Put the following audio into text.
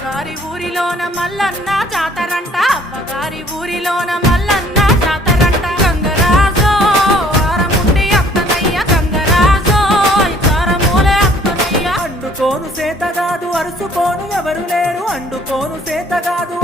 అవ్వగారి ఊరిలోన మల్లన్న జాతరంట అవ్వగారి ఊరిలోన మల్లన్న జాతరంట గంగరాజో ఆరముండి అత్తనయ్య గంగరాజో ఇతారమూలే అత్తనయ్య అండుకోను సేతగాదు అరుసుకోను ఎవరు లేరు అండుకోను సేతగాదు